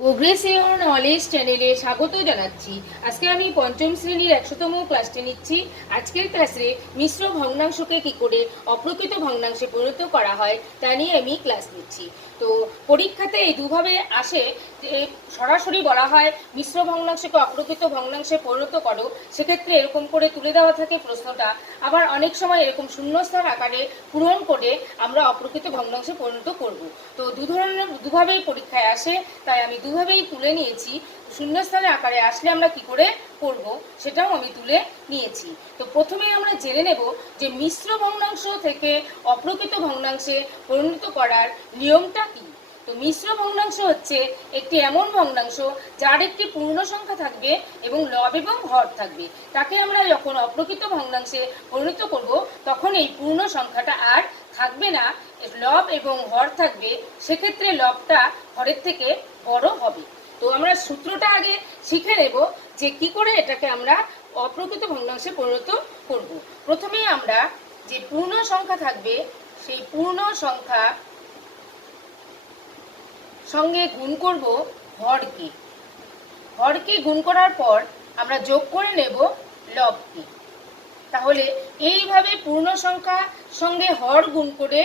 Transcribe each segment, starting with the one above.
Progressive knowledge চ্যানেলে স্বাগত জানাচ্ছি। আজকে আমি পঞ্চম শ্রেণীর 100তম ক্লাসটি নিচ্ছি। আজকের ক্লাসে মিশ্র ভগ্নাংশকে কি করে অপ্রকৃত ভগ্নাংশে পরিণত করা হয় তা নিয়ে আমি ক্লাস নিচ্ছি। তো পরীক্ষাতে এই দুভাবে আসে যে সরাসরি বলা হয় মিশ্র ভগ্নাংশকে অপ্রকৃত ভগ্নাংশে পরিণত করো, সেক্ষেত্রে এরকম করে তুলে দেওয়া থাকে প্রশ্নটা। আবার অনেক সময় এরকম শূন্যস্থান আকারে পূরণ করে আমরা অপ্রকৃত ভগ্নাংশে পরিণত করব। তো দুভাবেই পরীক্ষায় আসে, তাই আমি দুভাবেই তুলে নিয়েছি। শূন্যস্থানের আকারে আসলে আমরা কি করে করব সেটাও আমি তুলে নিয়েছি। তো প্রথমে আমরা জেনে নেব যে মিশ্র ভগ্নাংশ থেকে অপ্রকৃত ভগ্নাংশে পরিণত করার নিয়মটা কি। তো মিশ্র ভগ্নাংশ হচ্ছে একটি এমন ভগ্নাংশ যার একটি পূর্ণ সংখ্যা থাকবে এবং লব এবং হর থাকবে। তাকে আমরা যখন অপ্রকৃত ভগ্নাংশে পরিণত করব তখন এই পূর্ণ সংখ্যাটা আর থাকবে না, লব এবং হর থাকবে। সেক্ষেত্রে লবটা হরের থেকে বড় হবে। তো আমরা সূত্রটা আগে শিখে নেব যে কি করে এটাকে আমরা অপ্রকৃত ভগ্নাংশে পরিণত করব। প্রথমেই আমরা যে পূর্ণ সংখ্যা থাকবে সেই পূর্ণ সংখ্যা সঙ্গে গুণ করব হরকে। হরকে গুণ করার পর আমরা যোগ করে নেব লবকে। তাহলে এইভাবে পূর্ণ সংখ্যা সঙ্গে হর গুণ করে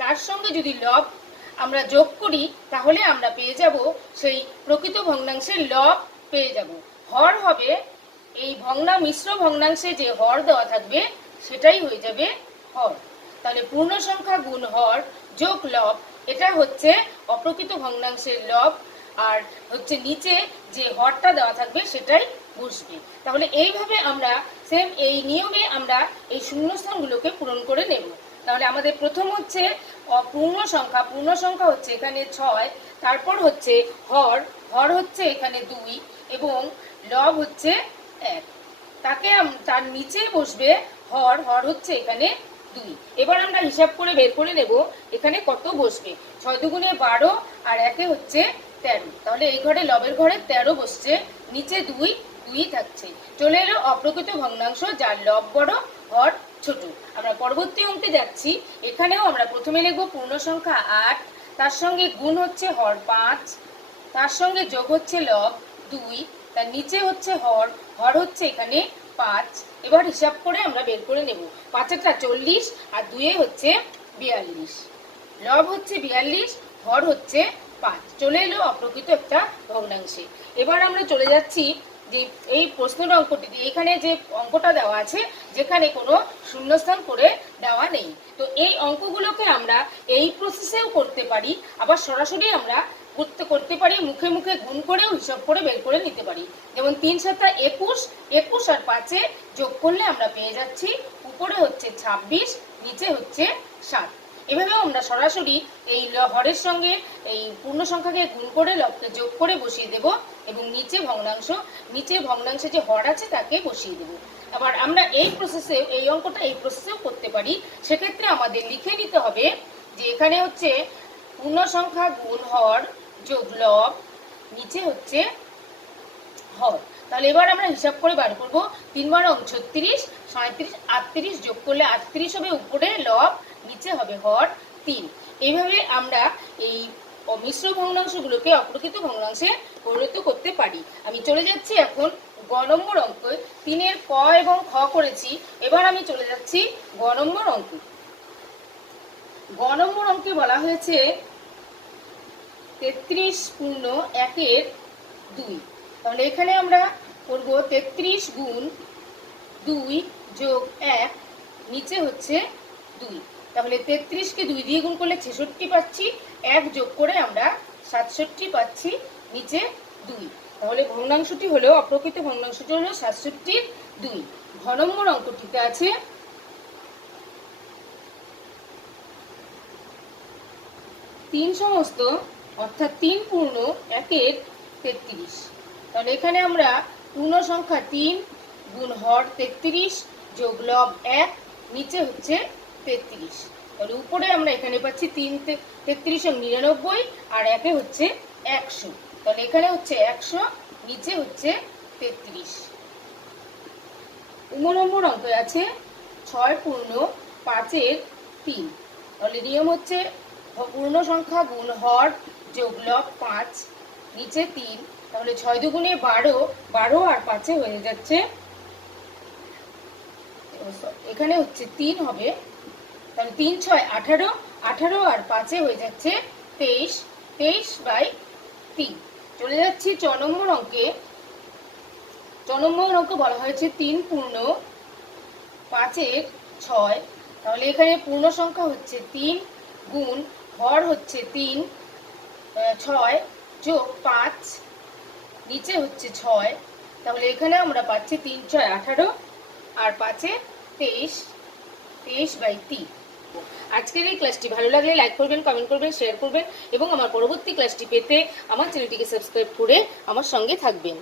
তার সঙ্গে যদি লব আমরা যোগ করি তাহলে আমরা পেয়ে যাব সেই প্রকৃত ভগ্নাংশের লব পেয়ে যাব। হর হবে এই মিশ্র ভগ্নাংশে যে হর দেওয়া থাকবে সেটাই হয়ে যাবে হর। তাহলে পূর্ণ সংখ্যা গুণ হর যোগ লব, এটা হচ্ছে অপ্রকৃত ভগ্নাংশের লব, আর হচ্ছে নিচে যে হরটা দেওয়া থাকবে সেটাই বসবে। তাহলে এইভাবে আমরা সেম এই নিয়মে আমরা এই শূন্যস্থানগুলোকে পূরণ করে নেব। তাহলে আমাদের প্রথম হচ্ছে পূর্ণ সংখ্যা হচ্ছে এখানে 6, তারপর হচ্ছে হর হচ্ছে এখানে 2 এবং লব হচ্ছে 1। তার নিচে বসবে হর হচ্ছে এখানে 2। এবার আমরা হিসাব করে বের করে নেব এখানে কত বসবে। 6 দুগুণে 12 আর 1 হচ্ছে 13। তাহলে এই ঘরে লবের ঘরে 13 বসছে, নিচে 2 থাকছে। চলে এলো অপ্রকৃত ভগ্নাংশ যার লব বড় হর ছোট। আমরা পরবর্তী অঙ্কে যাচ্ছি। এখানেও আমরা প্রথমে লিখব পূর্ণ সংখ্যা 8, তার সঙ্গে গুণ হচ্ছে হর 5, তার সঙ্গে যোগ হচ্ছে লব 2, তার নিচে হচ্ছে হর হচ্ছে এখানে 5। এবার হিসাব করে আমরা বের করে নেব। 5টা 40 আর 2 হচ্ছে 42। লব হচ্ছে 42, হর হচ্ছে 5। চলে এলো অপ্রকৃত একটা ভগ্নাংশে। এবার আমরা চলে যাচ্ছি যে এই প্রশ্নের অঙ্কটি, এখানে যে অঙ্কটা দেওয়া আছে যেখানে কোনো শূন্যস্থান করে দেওয়া নেই। তো এই অঙ্কগুলোকে আমরা এই প্রসেসেও করতে পারি, আবার সরাসরি আমরা করতে পারি, মুখে মুখে গুণ করেও হিসাব করে বের করে নিতে পারি। যেমন 3 7 21, 21 আর 5 যোগ করলে আমরা পেয়ে যাচ্ছি উপরে হচ্ছে 26, নিচে হচ্ছে 7। এভাবেও আমরা সরাসরি এই হরের সঙ্গে এই পূর্ণ সংখ্যাকে গুণ করে লবকে যোগ করে বসিয়ে দেব এবং নিচে ভগ্নাংশে যে হর আছে তাকে বসিয়ে দেব। আবার আমরা এই অঙ্কটা এই প্রসেসেও করতে পারি। সেক্ষেত্রে আমাদের লিখে নিতে হবে যে এখানে হচ্ছে পূর্ণ সংখ্যা গুণ হর যোগ লব, নিচে হচ্ছে হর। তাহলে এবার আমরা হিসাব করে বার করব। 3 বার 36, 37, 38 যোগ করলে 38 হবে উপরে লব, নিচে হবে হর 3। এইভাবে আমরা এই মিশ্র ভগ্নাংশগুলোকে অপ্রকৃত ভগ্নাংশে পরিণত করতে পারি। আমি চলে যাচ্ছি এখন গ নম্বর অঙ্ক। 3 ক এবং খ করেছি, এবার আমি চলে যাচ্ছি গ নম্বর অঙ্ক। গ নম্বর অঙ্কে বলা হয়েছে 33 পূর্ণ 1 2। তাহলে এখানে আমরা করব 33 গুণ 2 যোগ 1, নিচে হচ্ছে 2। তাহলে 33কে 2 দিয়ে গুণ করলে 66 পাচ্ছি, 1 যোগ করে আমরা 67 পাচ্ছি, নিচে 2। তাহলে ভগ্নাংশটি হলো অপ্রকৃত ভগ্নাংশটি হলো 67 2। ঘ নম্বর অঙ্কটিতে আছে 3 সমস্ত, অর্থাৎ 3 পূর্ণ 1 33। তাহলে এখানে আমরা পূর্ণ সংখ্যা 3 গুণ হর 33 যোগ লব 1, নিচে হচ্ছে 33। তাহলে উপরে আমরা এখানে পাচ্ছি 3 33 99 আর 1 হচ্ছে 100। তাহলে এখানে হচ্ছে 100, নিচে হচ্ছে 33। নম্বর অঙ্কে আছে 6 পূর্ণ 5 3। তাহলে নিয়ম হচ্ছে পূর্ণ সংখ্যা গুণ হর যোগ লব 5, নিচে 3, তাহলে 6 দুগুণে 12, 12 আর 5 হয়ে যাচ্ছে, এখানে হচ্ছে 3 হবে, তাহলে 3 6 18, 18 আর 5 হয়ে যাচ্ছে 23, 23/3। চলে যাচ্ছি 4 নম্বর অঙ্কে। 4 নম্বর অঙ্ক বলা হয়েছে 3 পূর্ণ 5-এর 6, তাহলে এখানে পূর্ণ সংখ্যা হচ্ছে 3 গুণ হর হচ্ছে 3, 6 যোগ 5, নিচে হচ্ছে 6, তাহলে এখানে আমরা পাচ্ছি 3 6 18 আর 5 23, 23/3। আজকের এই ক্লাসটি ভালো লাগলে লাইক করবেন, কমেন্ট করবেন, শেয়ার করবেন এবং আমার পরবর্তী ক্লাসটি পেতে আমার চ্যানেলটিকে সাবস্ক্রাইব করে আমার সঙ্গে থাকবেন।